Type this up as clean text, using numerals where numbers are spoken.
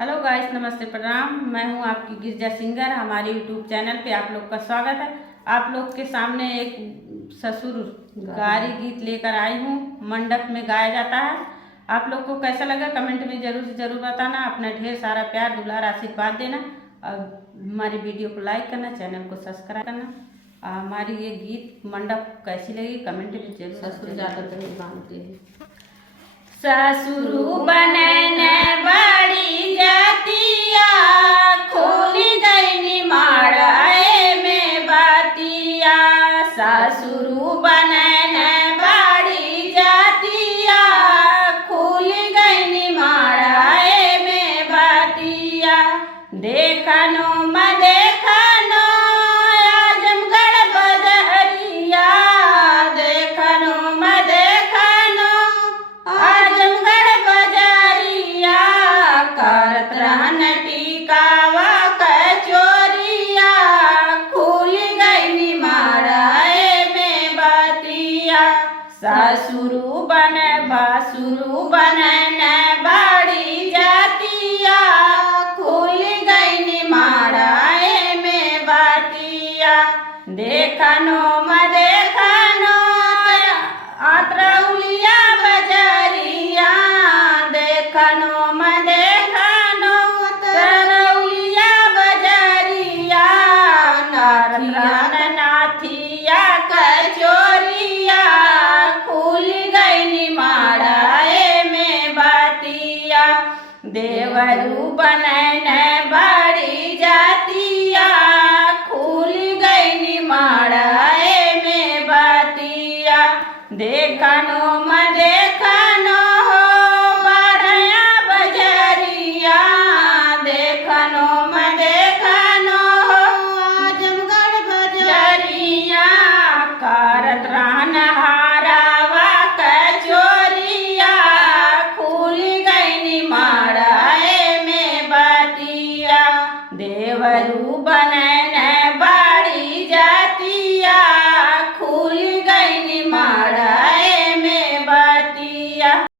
Hello guys, नमस्ते, प्रणाम। मैं हूं आपकी गिरजा सिंगर। हमारे यूट्यूब चैनल पे आप लोग का स्वागत है। आप लोग के सामने एक ससुर गारी गीत लेकर आई हूं। मंडप में गाया जाता है। आप लोग को कैसा लगा कमेंट में जरूर से जरूर बताना। अपना ढेर सारा प्यार दुलार आशीर्वाद देना और हमारी वीडियो को लाइक करना, चैनल को सब्सक्राइब करना। हमारी ये गीत मंडप कैसी लगी कमेंट में जरूर। ससुर ज्यादातर मानते हैं। ससुर बनने बड़ी जातिया, खोली गई माड़ाए में बातिया। ससुर बनने बड़ी जातिया, खोली गई माड़ाए में बातिया। देखनो म देखनो आजमगढ़ बजरिया, देखनो म देखनो आजमगढ़ बजरिया। करत रहन टिकावा कचोरिया, खुल गई माड़ाए में बातिया। ससुरु बन बासुरु बनन बड़ी जातिया, खुल गई माड़ाए में बातिया। देखनो म देखनो आत्रौलिया बजरिया, देखनो म देखनो तरौलिया बजरिया। नाथिया नाथिया कचोरिया, खुल गई माड़ाए में बातिया। देवरू बनन